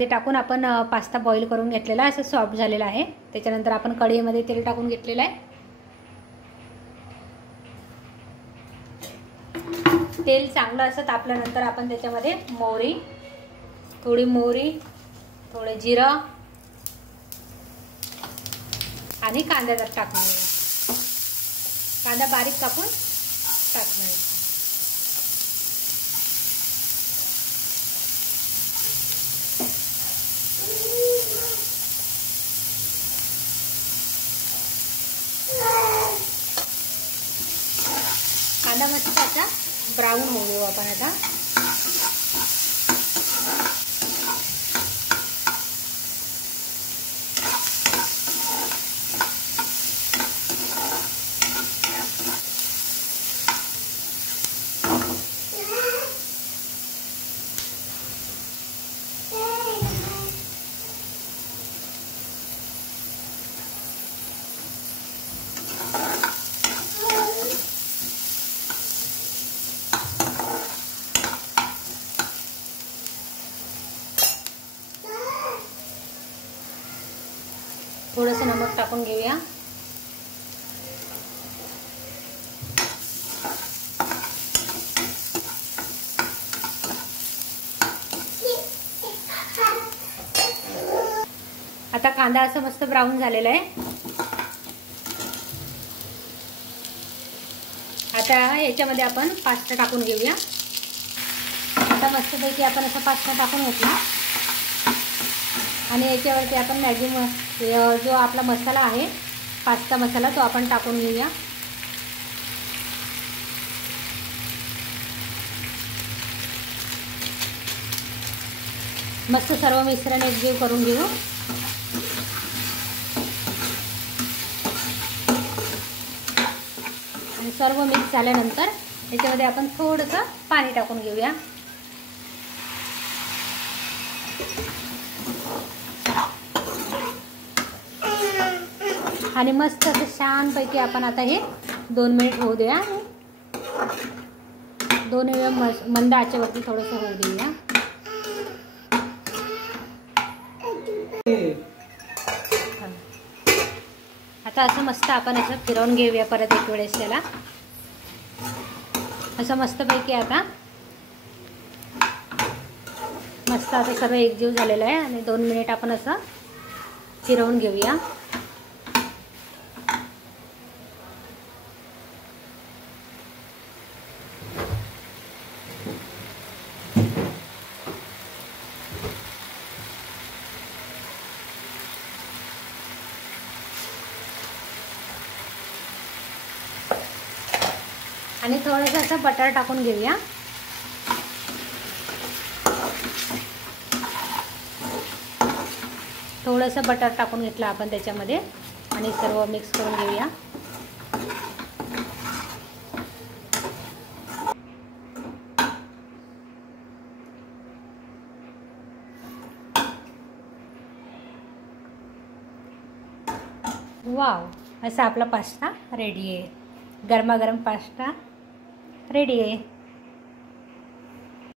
ते टाकून आपण पास्ता बॉईल करून घेतलेला आहे, असं सॉफ्ट झालेला आहे। त्याच्यानंतर आपण कढईमध्ये तेल टाकून घेतलेलं आहे। तेल चांगलं असं तापल्यानंतर आपण त्याच्यामध्ये थोडी मोहरी, थोडे जिरं आणि कांदा टाकणार आहे। कांदा बारीक कापून टाकणार आहे। कांदा मस्त आता ब्राऊन होऊ देऊ आपण आता। थोडंसं नमक टाकून घेऊया। आता कांदा असं मस्त ब्राऊन झालेला आहे। आता याच्यामध्ये आपण पास्ता टाकून घेऊया। आता मस्तपैकी आपण असा पास्ता टाकून घेतला आणि याच्यावरती आपण मॅगी जो आपला मसाला आहे, पास्ता मसाला, तो आपण टाकून घेऊया। मस्त सर्व मिश्रण एकजीव करून घेऊ। आणि सर्व मिक्स झाल्यानंतर याच्यामध्ये आपण थोडंसं पाणी टाकून घेऊया। आणि मस्त असं छानपैकी आपण आता हे 2 मिनिट होऊ देऊया। 2 मिनिट मंद आचेवरती थोडंसं होऊ देऊया। आता असं मस्त आपण असं फिरवून घेऊया परत एक वेळेस त्याला। असं मस्तपैकी आता मस्त आता सर्व एकजीव झालेलं आहे आणि 2 मिनिट आपण असं फिरवून घेऊया। आणि थोडंसं असं बटर टाकून घेऊया। थोडंसं बटर टाकून घेतलं आपण त्याच्यामध्ये आणि सर्व मिक्स करून घेऊया। वाव, असा आपला पास्ता रेडी आहे। गरमागरम पास्ता रेडी आहे।